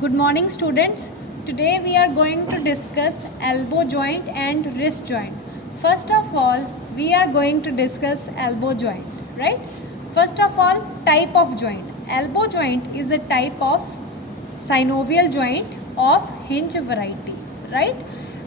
Good morning, students. Today we are going to discuss elbow joint and wrist joint. First of all, we are going to discuss elbow joint, right? First of all, type of joint. Elbow joint is a type of synovial joint of hinge variety, right?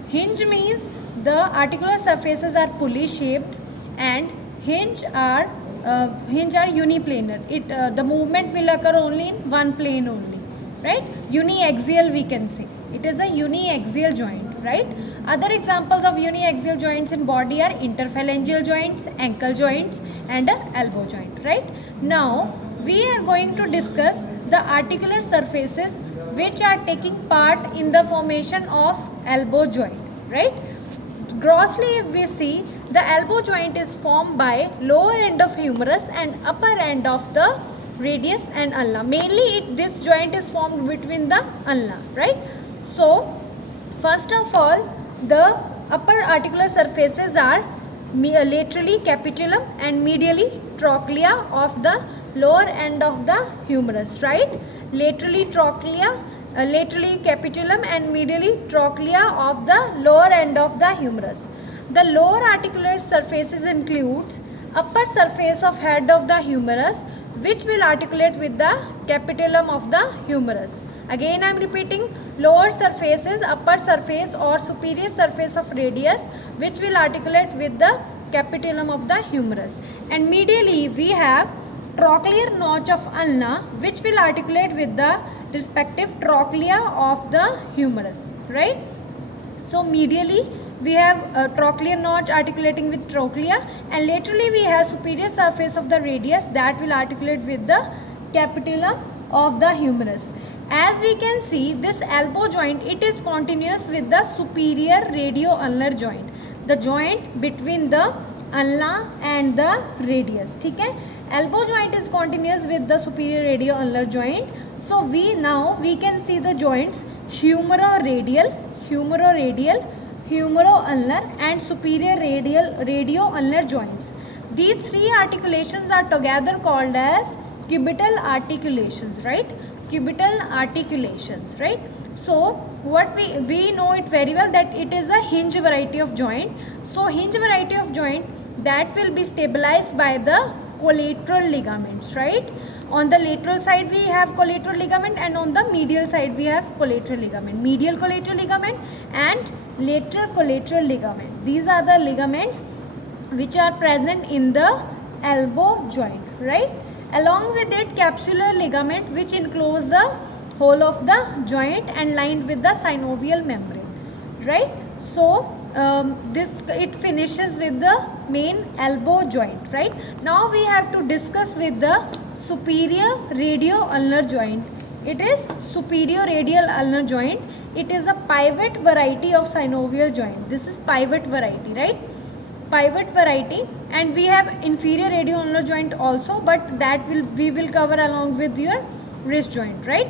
Hinge means the articular surfaces are pulley shaped and hinge are uniplanar. The movement will occur only in one plane only, right? Uniaxial we can say. It is a uniaxial joint, right? Other examples of uniaxial joints in body are interphalangeal joints, ankle joints and elbow joint, right? Now we are going to discuss the articular surfaces which are taking part in the formation of elbow joint, right? Grossly, if we see, the elbow joint is formed by lower end of humerus and upper end of the radius and ulna. Mainly this joint is formed between the ulna, right? So first of all, the upper articular surfaces are laterally capitulum and medially trochlea of the lower end of the humerus, right? Laterally capitulum and medially trochlea of the lower end of the humerus. The lower articular surfaces includes upper surface of head of the humerus, which will articulate with the capitulum of the humerus. Again I am repeating, lower surfaces, upper surface or superior surface of radius, which will articulate with the capitulum of the humerus. And medially we have trochlear notch of ulna, which will articulate with the respective trochlea of the humerus, right? So medially we have a trochlear notch articulating with trochlea, and laterally we have superior surface of the radius that will articulate with the capitulum of the humerus. As we can see, this elbow joint, it is continuous with the superior radio-ulnar joint, the joint between the ulna and the radius. Okay? Elbow joint is continuous with the superior radio-ulnar joint. So we can see the joints humero-radial, humero-ulnar and superior radio-ulnar joints. These three articulations are together called as cubital articulations, right? Cubital articulations, right? So what we know it very well that it is a hinge variety of joint. So hinge variety of joint that will be stabilized by the collateral ligaments, right? On the lateral side we have collateral ligament and on the medial side we have collateral ligament, medial collateral ligament and lateral collateral ligament. These are the ligaments which are present in the elbow joint, right? Along with it, capsular ligament which enclose the whole of the joint and lined with the synovial membrane, right? So it finishes with the main elbow joint, right? Now we have to discuss with the superior radio-ulnar joint. It is superior radial-ulnar joint. It is a pivot variety of synovial joint. This is pivot variety, right? Pivot variety, and we have inferior radio-ulnar joint also, but that we will cover along with your wrist joint, right?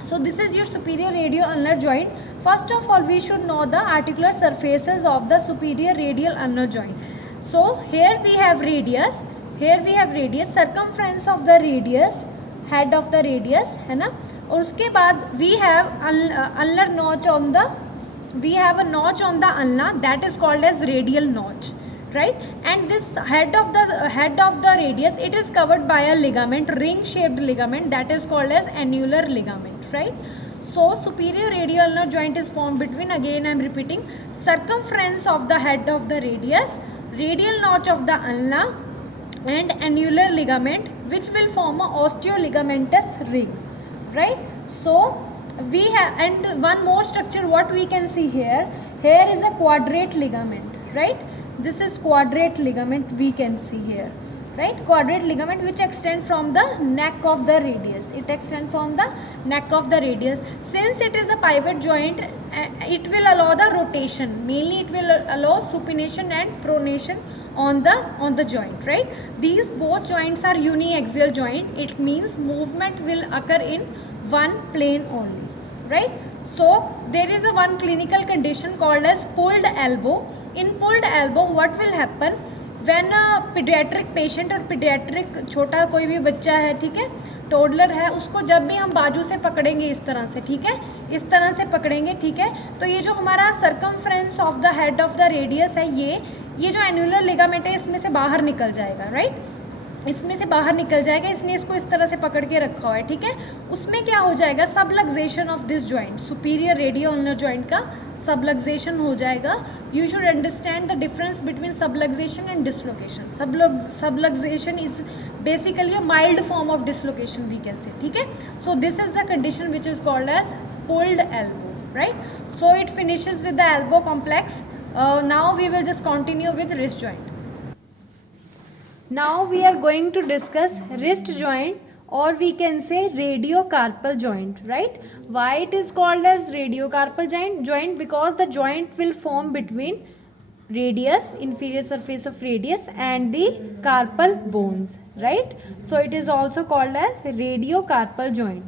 So this is your superior radio-ulnar joint. First of all, we should know the articular surfaces of the superior radial-ulnar joint. So here we have radius, circumference of the radius, head of the radius, है ना? और उसके बाद we have ulnar notch on the, we have a notch on the ulna that is called as radial notch, right? And this head of the radius, it is covered by a ligament, ring shaped ligament that is called as annular ligament, right? So superior radio-ulnar joint is formed between, again I am repeating, circumference of the head of the radius, radial notch of the ulna and annular ligament, which will form a osteoligamentous ring, right? So we have, and one more structure what we can see here is a quadrate ligament, right? This is quadrate ligament we can see here, right? Quadrate ligament which extends from the neck of the radius. It extends from the neck of the radius. Since it is a pivot joint, it will allow the rotation. Mainly it will allow supination and pronation on the joint, right? These both joints are uniaxial joint. It means movement will occur in one plane only, right? So there is a one clinical condition called as pulled elbow. In pulled elbow, what will happen? When paediatric patient और paediatric छोटा कोई भी बच्चा है, ठीक है, toddler है, उसको जब भी हम बाजू से पकड़ेंगे इस तरह से, ठीक है, इस तरह से पकड़ेंगे, ठीक है, तो ये जो हमारा circumference of the head of the radius है, ये जो एन्युलर लिगामेंट है इसमें से बाहर निकल जाएगा, राइट, इसमें से बाहर निकल जाएगा, इसने इसको इस तरह से पकड़ के रखा हुआ है, ठीक है। उसमें क्या हो जाएगा, subluxation of this joint, superior radio ulnar joint का सबलक्सेशन हो जाएगा। You should understand the difference between subluxation and dislocation. Subluxation is basically a mild form of dislocation we can say, ठीक है। So this is the condition which is called as pulled elbow, right. So it finishes with the elbow complex. Now we will just continue with wrist joint. Now we are going to discuss wrist joint, or we can say radiocarpal joint, right? Why it is called as radiocarpal joint? Because the joint will form between radius, inferior surface of radius, and the carpal bones, right? So it is also called as radiocarpal joint,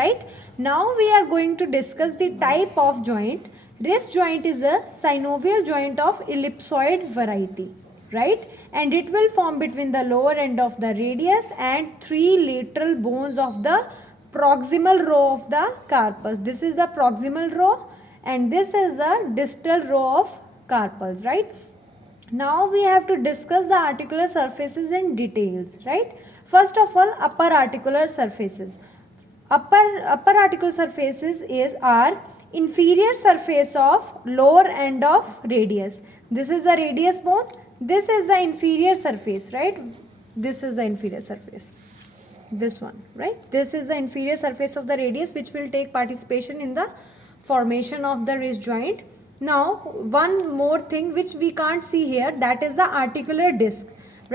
right? Now we are going to discuss the type of joint. Wrist joint is a synovial joint of ellipsoid variety, right? And it will form between the lower end of the radius and three lateral bones of the proximal row of the carpus. This is the proximal row and this is the distal row of carpals, right? Now we have to discuss the articular surfaces in details, right? First of all, upper articular surfaces. Upper articular surfaces are inferior surface of lower end of radius. This is the radius bone. This is the inferior surface, right? This is the inferior surface. This one, right? This is the inferior surface of the radius which will take participation in the formation of the wrist joint. Now, one more thing which we can't see here, that is the articular disc,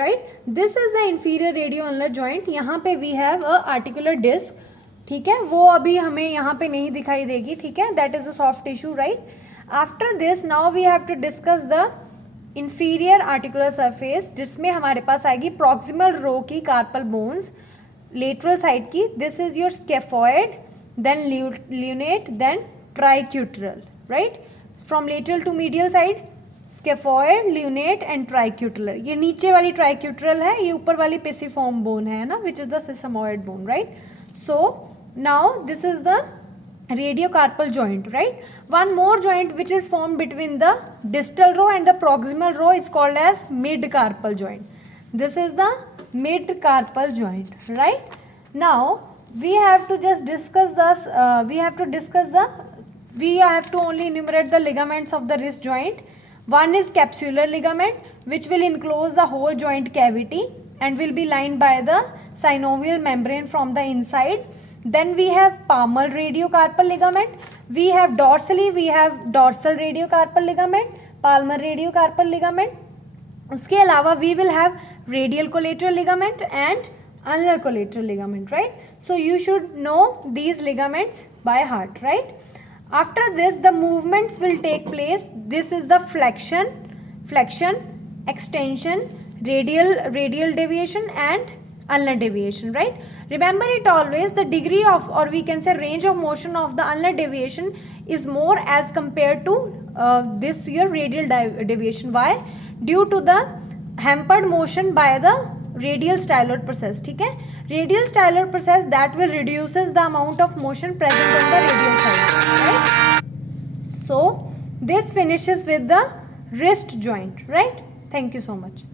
right? This is the inferior radioulnar joint. यहाँ पे we have a articular disc. ठीक है, वो अभी हमें यहाँ पे नहीं दिखाई देगी, ठीक है, that is a soft tissue, right. After this now we have to discuss the inferior articular surface, जिसमें हमारे पास आएगी प्रॉक्सिमल रो की कार्पल बोन्स लेटरल साइड की. This is your scaphoid, then lunate, then triquetral, right. From lateral to medial side scaphoid, lunate and triquetral. ये नीचे वाली ट्राइक्यूटरल है, ये ऊपर वाली पेसिफॉर्म बोन है ना, which is the sesamoid bone, right. So now this is the radiocarpal joint, right? One more joint which is formed between the distal row and the proximal row is called as midcarpal joint. This is the midcarpal joint, right? Now we have to just discuss this. We have to only enumerate the ligaments of the wrist joint. One is capsular ligament, which will enclose the whole joint cavity and will be lined by the synovial membrane from the inside. Then we have palmar radiocarpal ligament. We have dorsally, we have dorsal radiocarpal ligament, palmar radiocarpal ligament. उसके अलावा we will have radial collateral ligament and ulnar collateral ligament, right? So you should know these ligaments by heart, right? After this, the movements will take place. This is the flexion, extension, radial deviation and ulnar deviation, right? Remember it always, the degree of, or we can say range of motion of the ulnar deviation is more as compared to this your radial deviation. Why? Due to the hampered motion by the radial styloid process, ठीक है. Radial styloid process that will reduces the amount of motion present on the radial side, right? So this finishes with the wrist joint, right? Thank you so much.